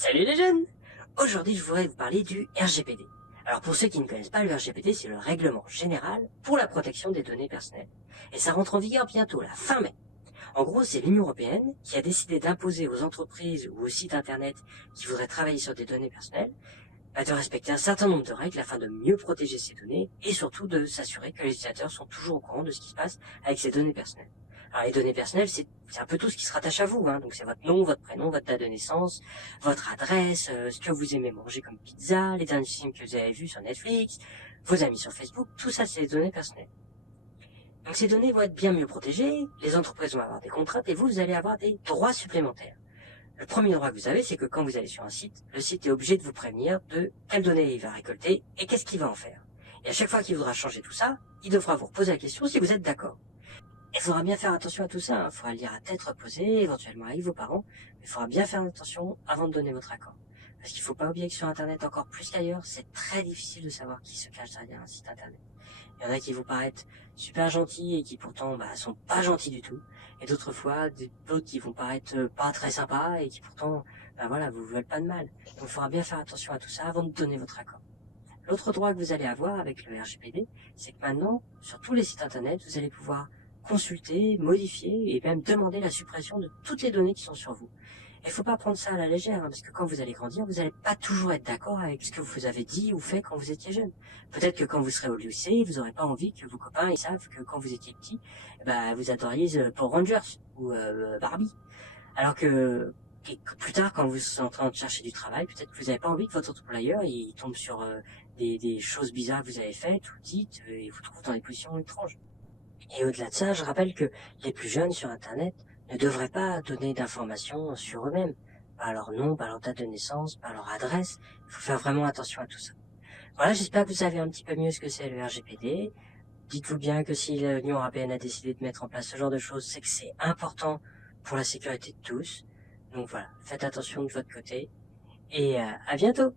Salut les jeunes! Aujourd'hui, je voudrais vous parler du RGPD. Alors pour ceux qui ne connaissent pas, le RGPD, c'est le règlement général pour la protection des données personnelles. Et ça rentre en vigueur bientôt, la fin mai. En gros, c'est l'Union européenne qui a décidé d'imposer aux entreprises ou aux sites internet qui voudraient travailler sur des données personnelles de respecter un certain nombre de règles afin de mieux protéger ces données et surtout de s'assurer que les utilisateurs sont toujours au courant de ce qui se passe avec ces données personnelles. Alors les données personnelles, c'est un peu tout ce qui se rattache à vous, hein. Donc c'est votre nom, votre prénom, votre date de naissance, votre adresse, ce que vous aimez manger comme pizza, les derniers films que vous avez vus sur Netflix, vos amis sur Facebook, tout ça c'est les données personnelles. Donc ces données vont être bien mieux protégées, les entreprises vont avoir des contraintes et vous allez avoir des droits supplémentaires. Le premier droit que vous avez, c'est que quand vous allez sur un site, le site est obligé de vous prévenir de quelles données il va récolter et qu'est-ce qu'il va en faire. Et à chaque fois qu'il voudra changer tout ça, il devra vous reposer la question si vous êtes d'accord. Il faudra bien faire attention à tout ça, hein. Il faudra le lire à tête reposée, éventuellement avec vos parents, mais il faudra bien faire attention avant de donner votre accord. Parce qu'il ne faut pas oublier que sur Internet, encore plus qu'ailleurs, c'est très difficile de savoir qui se cache derrière un site Internet. Il y en a qui vous paraître super gentils et qui pourtant sont pas gentils du tout. Et d'autres fois, d'autres qui vont paraître pas très sympas et qui pourtant vous veulent pas de mal. Donc il faudra bien faire attention à tout ça avant de donner votre accord. L'autre droit que vous allez avoir avec le RGPD, c'est que maintenant, sur tous les sites internet, vous allez pouvoir consulter, modifier et même demander la suppression de toutes les données qui sont sur vous. Il ne faut pas prendre ça à la légère, hein, parce que quand vous allez grandir, vous n'allez pas toujours être d'accord avec ce que vous avez dit ou fait quand vous étiez jeune. Peut-être que quand vous serez au lycée, vous n'aurez pas envie que vos copains ils savent que quand vous étiez petit, vous adoriez Power Rangers ou Barbie. Alors que plus tard, quand vous serez en train de chercher du travail, peut-être que vous n'avez pas envie que votre employeur il tombe sur des choses bizarres que vous avez faites ou dites et vous trouve dans des positions étranges. Et au-delà de ça, je rappelle que les plus jeunes sur Internet ne devraient pas donner d'informations sur eux-mêmes. Pas leur nom, pas leur date de naissance, pas leur adresse. Il faut faire vraiment attention à tout ça. Voilà, j'espère que vous savez un petit peu mieux ce que c'est le RGPD. Dites-vous bien que si l'Union européenne a décidé de mettre en place ce genre de choses, c'est que c'est important pour la sécurité de tous. Donc voilà, faites attention de votre côté et à bientôt.